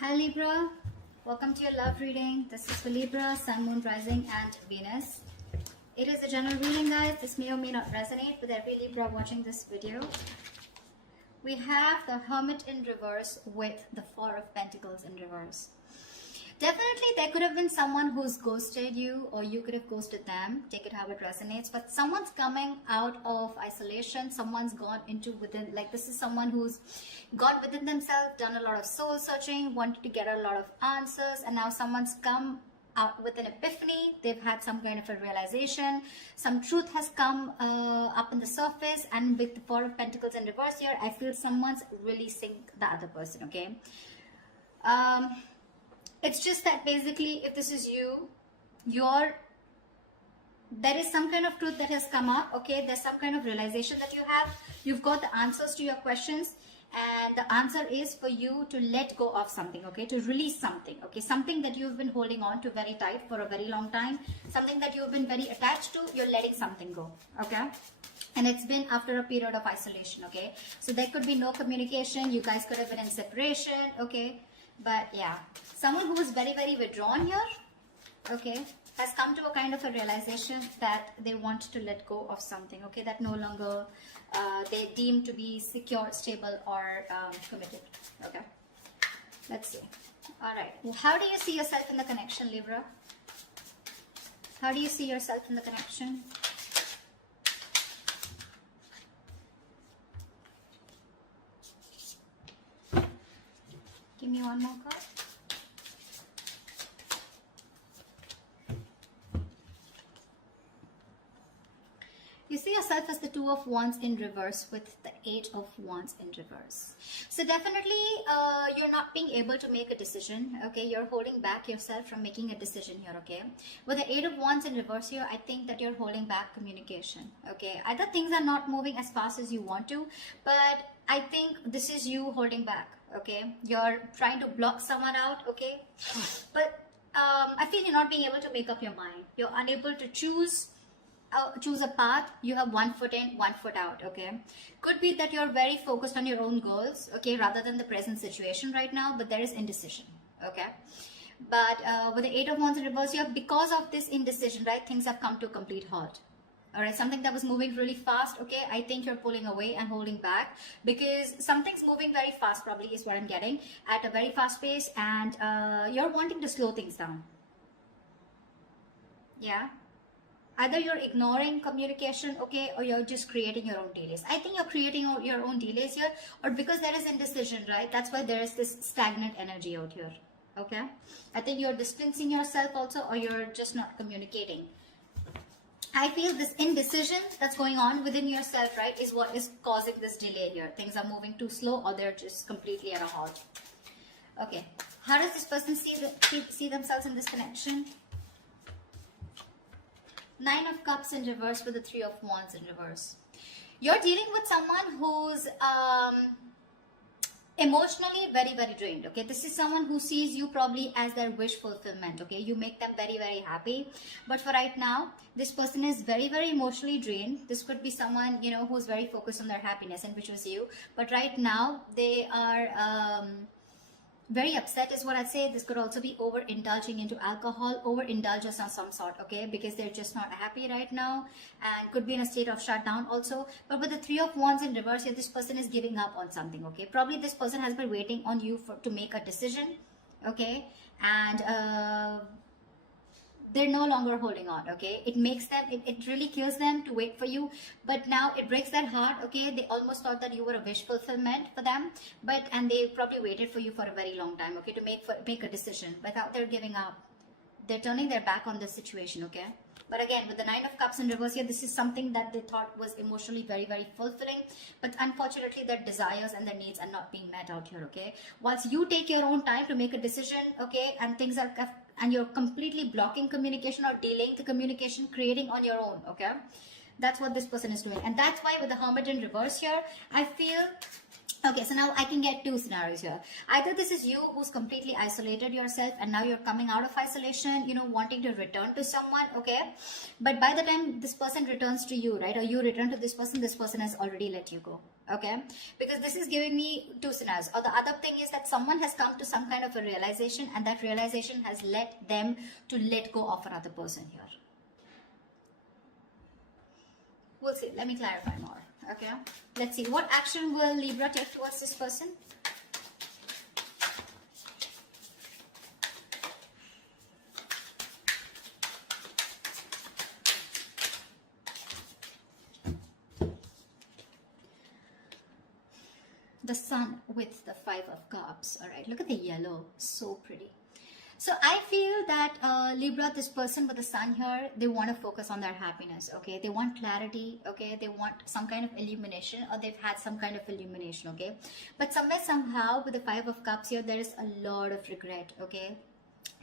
Hi Libra, welcome to your love reading. This is for Libra, Sun, Moon, Rising and Venus. It is a general reading, guys. This may or may not resonate with every Libra watching this video. We have the Hermit in reverse with the Four of Pentacles in reverse. Definitely there could have been someone who's ghosted you, or you could have ghosted them. Take it how it resonates. But someone's coming out of isolation. Someone's gone into within, like this is someone who's gone within themselves, done a lot of soul searching, wanted to get a lot of answers, and now someone's come out with an epiphany. They've had some kind of a realization. Some truth has come up on the surface, and with the Four of Pentacles in reverse here, I feel someone's releasing the other person, okay? It's just that basically, if this is you, there is some kind of truth that has come up, okay? There's some kind of realization that you have. You've got the answers to your questions, and the answer is for you to let go of something, okay? To release something, okay? Something that you've been holding on to very tight for a very long time. Something that you've been very attached to, you're letting something go, okay? And it's been after a period of isolation, okay? So there could be no communication. You guys could have been in separation, okay? But yeah, someone who is very, very withdrawn here, okay, has come to a kind of a realization that they want to let go of something, okay, that no longer they deem to be secure, stable, or committed, okay. Let's see. All right. Well, how do you see yourself in the connection, Libra? How do you see yourself in the connection? Give me one more card. You see yourself as the Two of Wands in reverse with the Eight of Wands in reverse. So definitely you're not being able to make a decision, okay? You're holding back yourself from making a decision here, okay? With the Eight of Wands in reverse here, I think that you're holding back communication, okay? Either things are not moving as fast as you want to, but I think this is you holding back, okay? You're trying to block someone out, okay? But I feel you're not being able to make up your mind. You're unable to choose a path. You have one foot in, one foot out, okay? Could be that you're very focused on your own goals, okay, rather than the present situation right now, but there is indecision, okay? But with the Eight of Wands in reverse here, because of this indecision, right, things have come to a complete halt. All right, something that was moving really fast, okay, I think you're pulling away and holding back because something's moving very fast, probably is what I'm getting, at a very fast pace, and you're wanting to slow things down. Yeah. Either you're ignoring communication, okay, or you're just creating your own delays. I think you're creating your own delays here, or because there is indecision, right? That's why there is this stagnant energy out here, okay? I think you're distancing yourself also, or you're just not communicating. I feel this indecision that's going on within yourself, right, is what is causing this delay here. Things are moving too slow, or they're just completely at a halt. Okay, how does this person see themselves in this connection? Nine of Cups in reverse with the Three of Wands in reverse. You're dealing with someone who's emotionally very, very drained, okay? This is someone who sees you probably as their wish fulfillment, okay? You make them very, very happy. But for right now, this person is very, very emotionally drained. This could be someone, you know, who's very focused on their happiness, and which was you. But right now, they are very upset is what I'd say. This could also be overindulging into alcohol, overindulgence of some sort, okay, because they're just not happy right now, and could be in a state of shutdown also. But with the Three of Wands in reverse here, this person is giving up on something, okay? Probably this person has been waiting on you to make a decision, okay? And they're no longer holding on, okay? It makes them, it really kills them to wait for you, but now it breaks their heart, okay? They almost thought that you were a wish fulfillment for them, and they probably waited for you for a very long time, okay, to make a decision. But now they're giving up. They're turning their back on this situation, okay? But again, with the Nine of Cups in reverse here, this is something that they thought was emotionally very, very fulfilling. But unfortunately, their desires and their needs are not being met out here, okay? Once you take your own time to make a decision, okay, and you're completely blocking communication or delaying the communication, creating on your own, okay? That's what this person is doing. And that's why with the Hermit in reverse here, I feel... Okay, so now I can get two scenarios here. Either this is you who's completely isolated yourself, and now you're coming out of isolation, you know, wanting to return to someone, okay? But by the time this person returns to you, right, or you return to this person has already let you go. Okay, because this is giving me two scenarios. Or the other thing is that someone has come to some kind of a realization, and that realization has led them to let go of another person here. We'll see. Let me clarify more. Okay, let's see. What action will Libra take towards this person? The Sun with the Five of Cups. All right, look at the yellow, so pretty. So I feel that Libra, this person with the Sun here, they want to focus on their happiness. Okay, they want clarity. Okay, they want some kind of illumination, or they've had some kind of illumination. Okay, but somewhere somehow with the Five of Cups here, there is a lot of regret. Okay,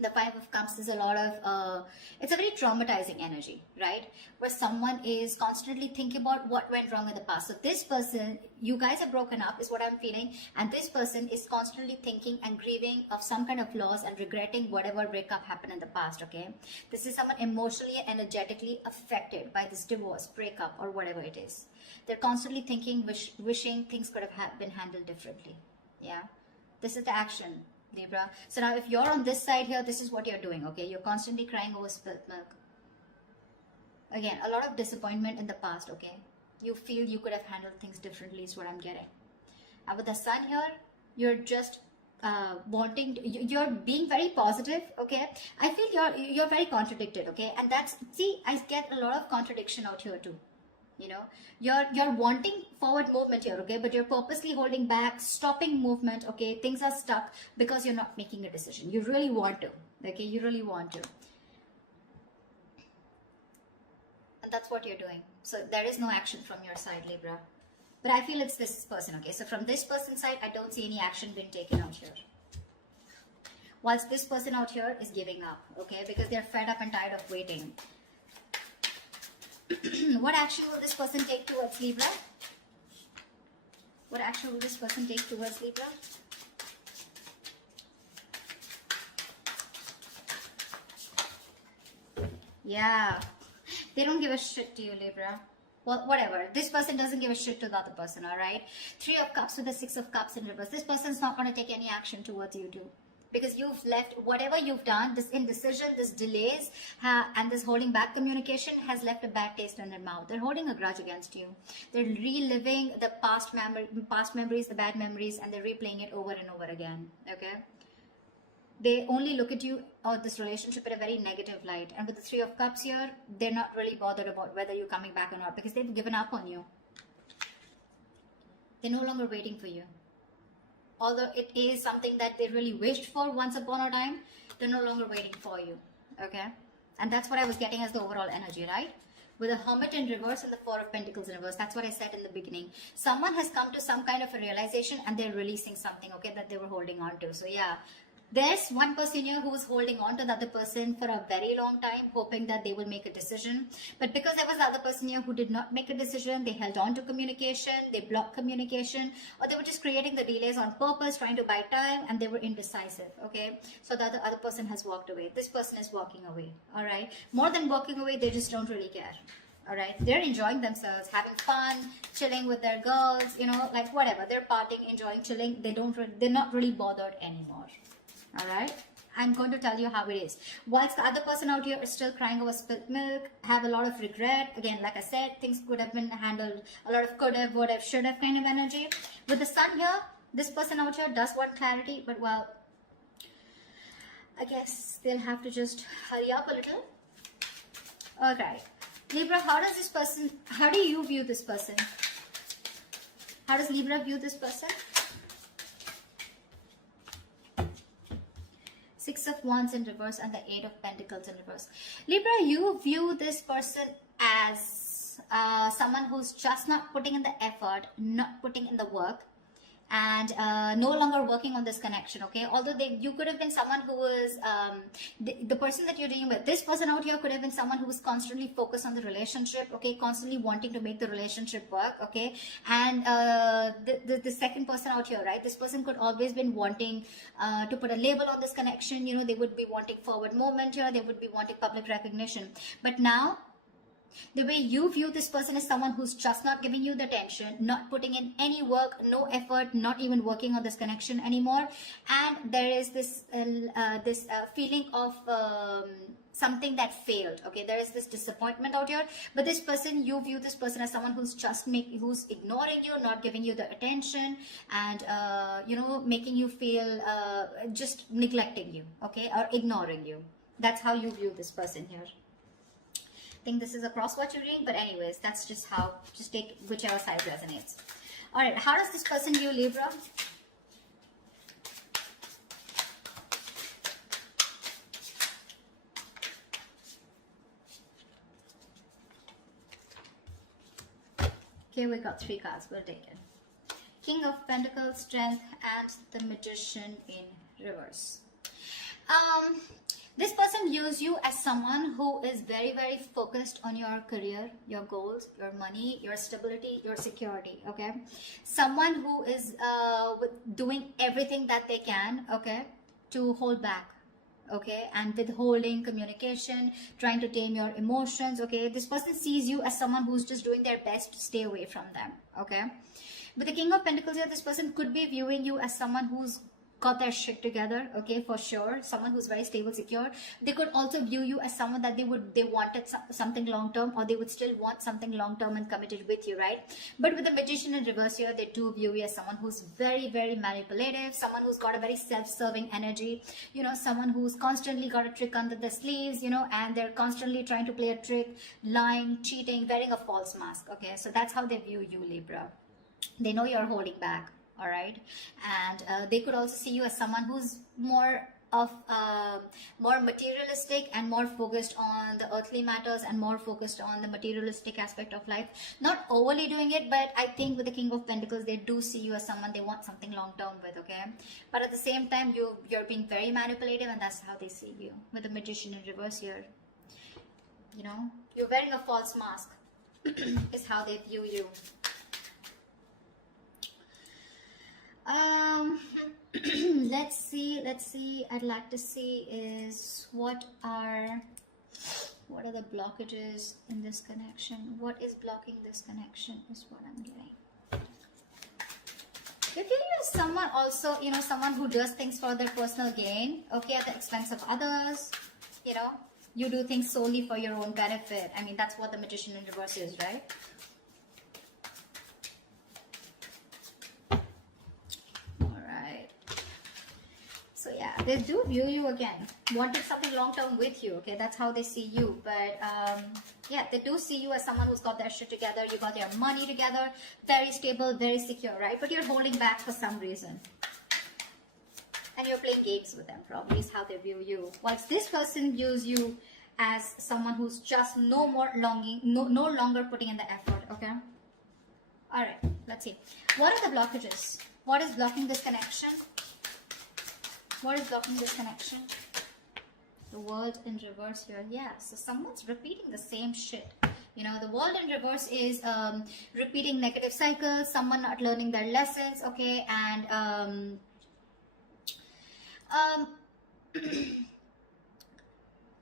the Five of Cups is a lot of it's a very traumatizing energy, right? Where someone is constantly thinking about what went wrong in the past. So this person, you guys are broken up is what I'm feeling, and this person is constantly thinking and grieving of some kind of loss and regretting whatever breakup happened in the past. Okay, this is someone emotionally and energetically affected by this divorce, breakup, or whatever it is. They're constantly thinking, wishing things could have been handled differently. Yeah, this is the action, Libra. So now if you're on this side here, this is what you're doing. Okay, you're constantly crying over spilt milk. Again, a lot of disappointment in the past. Okay, you feel you could have handled things differently is what I'm getting. And with the Sun here, you're just you're being very positive. Okay, I feel you're very contradicted. Okay, and that's, see, I get a lot of contradiction out here too. You know, you're wanting forward movement here, okay, but you're purposely holding back, stopping movement. Okay, things are stuck because you're not making a decision. You really want to. Okay, you really want to, and that's what you're doing. So there is no action from your side, Libra, but I feel it's this person. Okay, so from this person's side, I don't see any action being taken out here, whilst this person out here is giving up. Okay, because they're fed up and tired of waiting. What action will this person take towards Libra? What action will this person take towards Libra? Yeah, they don't give a shit to you, Libra. Well, whatever. This person doesn't give a shit to the other person, all right? Three of Cups with the Six of Cups in reverse. This person's not going to take any action towards you too. Because you've left, whatever you've done, this indecision, this delays, and this holding back communication has left a bad taste in their mouth. They're holding a grudge against you. They're reliving the past memories, the bad memories, and they're replaying it over and over again. Okay? They only look at you or this relationship in a very negative light. And with the Three of Cups here, they're not really bothered about whether you're coming back or not, because they've given up on you. They're no longer waiting for you. Although it is something that they really wished for once upon a time, they're no longer waiting for you. Okay? And that's what I was getting as the overall energy, right? With a Hermit in reverse and the Four of Pentacles in reverse. That's what I said in the beginning. Someone has come to some kind of a realization and they're releasing something, okay, that they were holding on to. So yeah, there's one person here who is holding on to the other person for a very long time, hoping that they will make a decision. But because there was the other person here who did not make a decision, they held on to communication, they blocked communication, or they were just creating the delays on purpose, trying to buy time, and they were indecisive, okay? So the other person has walked away. This person is walking away, all right? More than walking away, they just don't really care. All right, they're enjoying themselves, having fun, chilling with their girls, you know, like whatever. They're partying, enjoying, chilling. They're not really bothered anymore. All right, I'm going to tell you how it is. Whilst the other person out here is still crying over spilt milk, have a lot of regret. Again, like I said, things could have been handled. A lot of could have, would have, should have kind of energy. With the Sun here, this person out here does want clarity, but well, I guess they'll have to just hurry up a little. Okay, Libra, how do you view this person? How does Libra view this person? Six of Wands in reverse and the Eight of Pentacles in reverse. Libra, you view this person as someone who's just not putting in the effort, not putting in the work, and no longer working on this connection, okay? Although you could have been someone who was, the person that you're dealing with, this person out here could have been someone who was constantly focused on the relationship, okay? Constantly wanting to make the relationship work, okay? And the second person out here, right? This person could always been wanting to put a label on this connection, you know, they would be wanting forward movement here, they would be wanting public recognition. But now, The way you view this person is someone who's just not giving you the attention, not putting in any work, no effort, not even working on this connection anymore. And there is this feeling of something that failed. Okay, there is this disappointment out here. But this person, you view this person as someone who's who's ignoring you, not giving you the attention, and making you feel just neglecting you. Okay, or ignoring you. That's how you view this person here. I think this is a cross-watch reading, but anyways, that's just how, just take whichever side resonates. All right, how does this person view Libra? Okay, we got 3 cards, we'll take it. King of Pentacles, Strength, and the Magician in reverse. This person views you as someone who is very, very focused on your career, your goals, your money, your stability, your security, okay? Someone who is doing everything that they can, okay, to hold back, okay, and withholding communication, trying to tame your emotions, okay? This person sees you as someone who's just doing their best to stay away from them, okay? With the King of Pentacles here, this person could be viewing you as someone who's got their shit together, okay, for sure. Someone who's very stable, secure. They could also view you as someone that they wanted something long term, or they would still want something long term and committed with you, right? But with the Magician in reverse here, they do view you as someone who's very, very manipulative, someone who's got a very self-serving energy, someone who's constantly got a trick under the sleeves, and they're constantly trying to play a trick, lying, cheating, wearing a false mask, okay? So that's how they view you, Libra. They know you're holding back. All right, and they could also see you as someone who's more materialistic and more focused on the earthly matters and more focused on the materialistic aspect of life. Not overly doing it, but I think with the King of Pentacles, they do see you as someone they want something long term with, okay? But at the same time, you're being very manipulative, and that's how they see you. With the Magician in reverse here, you're wearing a false mask is how they view you. Let's see. I'd like to see is what are the blockages in this connection? What is blocking this connection is what I'm getting. If you use someone also, someone who does things for their personal gain, okay, at the expense of others, you do things solely for your own benefit. I mean, that's what the Magician in reverse is, right? So yeah, they do view you again, wanting something long term with you, okay? That's how they see you. But yeah, they do see you as someone who's got their shit together, you got your money together, very stable, very secure, right? But you're holding back for some reason. And you're playing games with them, probably is how they view you. Whilst this person views you as someone who's just no longer putting in the effort, okay? Alright, let's see. What are the blockages? What is blocking this connection? What is blocking this connection? The World in reverse here. Yeah, so someone's repeating the same shit. The World in reverse is repeating negative cycles, someone not learning their lessons, okay? And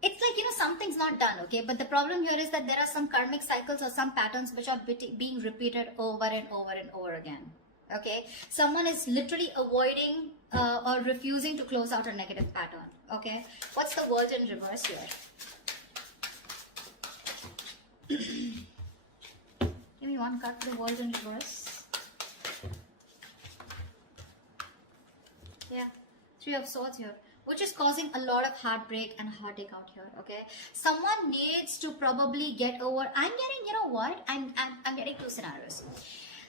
it's like, something's not done, okay? But the problem here is that there are some karmic cycles or some patterns which are being repeated over and over and over again. Okay, someone is literally avoiding or refusing to close out a negative pattern. Okay, what's the World in reverse here? Give me one card for the World in reverse. Yeah, 3 of Swords here, which is causing a lot of heartbreak and heartache out here. Okay, someone needs to probably get over. I'm getting, I'm getting 2 scenarios.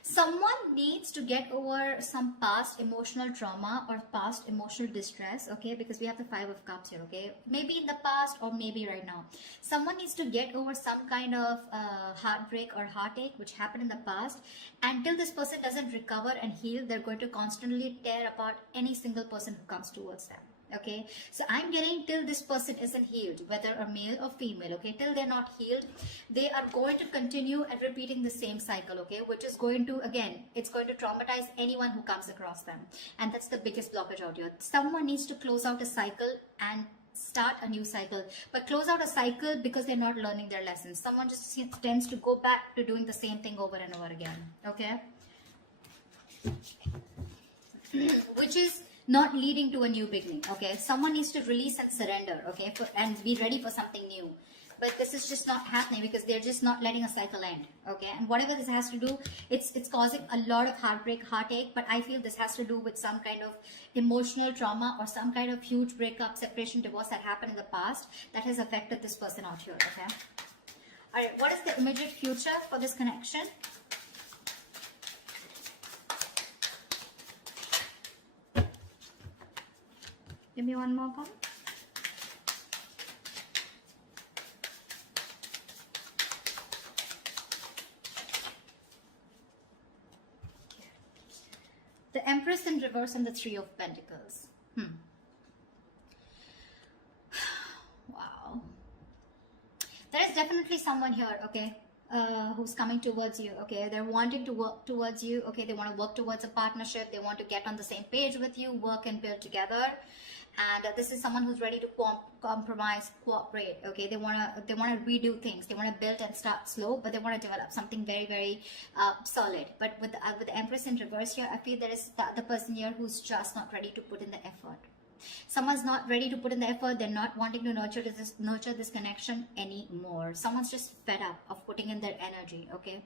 Someone needs to get over some past emotional trauma or past emotional distress, okay? Because we have the 5 of Cups here, okay? Maybe in the past or maybe right now. Someone needs to get over some kind of heartbreak or heartache which happened in the past. Until this person doesn't recover and heal, they're going to constantly tear apart any single person who comes towards them. Okay, so I'm getting till this person isn't healed, whether a male or female, okay, till they're not healed, they are going to continue and repeating the same cycle, okay, which is going to, again, it's going to traumatize anyone who comes across them. And that's the biggest blockage out here. Someone needs to close out a cycle and start a new cycle, but close out a cycle because they're not learning their lessons. Someone just tends to go back to doing the same thing over and over again, okay? Which is not leading to a new beginning, okay? Someone needs to release and surrender, okay, and be ready for something new. But this is just not happening because they're just not letting a cycle end, okay? And whatever this has to do, it's causing a lot of heartbreak, heartache, but I feel this has to do with some kind of emotional trauma or some kind of huge breakup, separation, divorce that happened in the past that has affected this person out here, okay? All right, what is the immediate future for this connection? Give me one more card. The Empress in reverse and the Three of Pentacles. Wow. There is definitely someone here, okay, who's coming towards you, okay? They're wanting to work towards you, okay? They want to work towards a partnership. They want to get on the same page with you, work and build together. And this is someone who's ready to compromise, cooperate, okay? They want to redo things. They want to build and start slow, but they want to develop something very, very solid. But with the Empress in reverse here, I feel there is the other person here who's just not ready to put in the effort. Someone's not ready to put in the effort. They're not wanting to nurture this connection anymore. Someone's just fed up of putting in their energy, okay?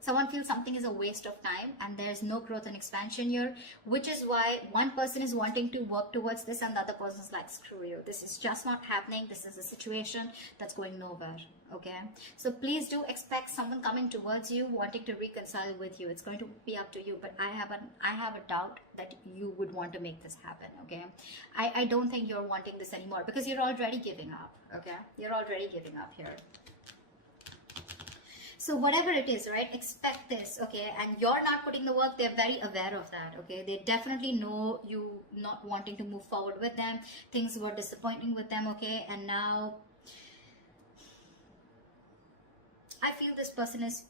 Someone feels something is a waste of time and there's no growth and expansion here, which is why one person is wanting to work towards this and the other person is like, screw you. This is just not happening. This is a situation that's going nowhere, okay? So please do expect someone coming towards you, wanting to reconcile with you. It's going to be up to you, but I have a doubt that you would want to make this happen, okay? I don't think you're wanting this anymore because you're already giving up, okay? You're already giving up here. So whatever it is, right, expect this, okay? And you're not putting the work. They're very aware of that, okay? They definitely know you not wanting to move forward with them. Things were disappointing with them, okay? And now I feel this person is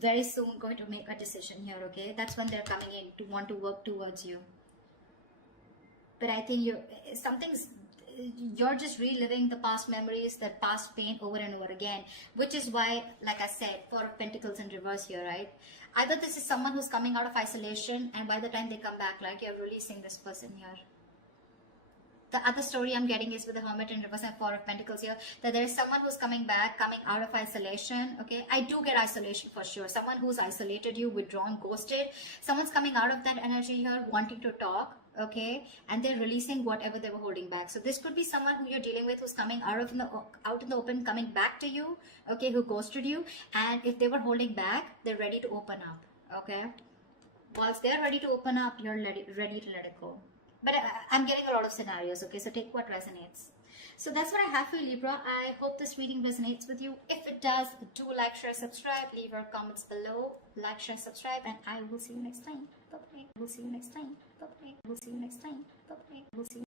very soon going to make a decision here, okay? That's when they're coming in to want to work towards you. But I think you're just reliving the past memories, the past pain over and over again, which is why, like I said, Four of Pentacles in reverse here, right? Either this is someone who's coming out of isolation and by the time they come back, like, you're releasing this person here. The other story I'm getting is with the Hermit in reverse and Four of Pentacles here, that there is someone who's coming back, coming out of isolation, okay? I do get isolation for sure. Someone who's isolated you, withdrawn, ghosted. Someone's coming out of that energy here, wanting to talk, okay? And they're releasing whatever they were holding back. So this could be someone who you're dealing with who's coming out in the open, coming back to you, okay? Who ghosted you. And if they were holding back, they're ready to open up, okay? Once they're ready to open up, you're ready to let it go. But I'm getting a lot of scenarios, okay? So take what resonates. So that's what I have for you, Libra. I hope this reading resonates with you. If it does, do like, share, subscribe. Leave your comments below. Like, share, subscribe. And I will see you next time. Bye-bye. We'll see you next time. Bye-bye. We'll see you next time. Bye-bye. We'll see you.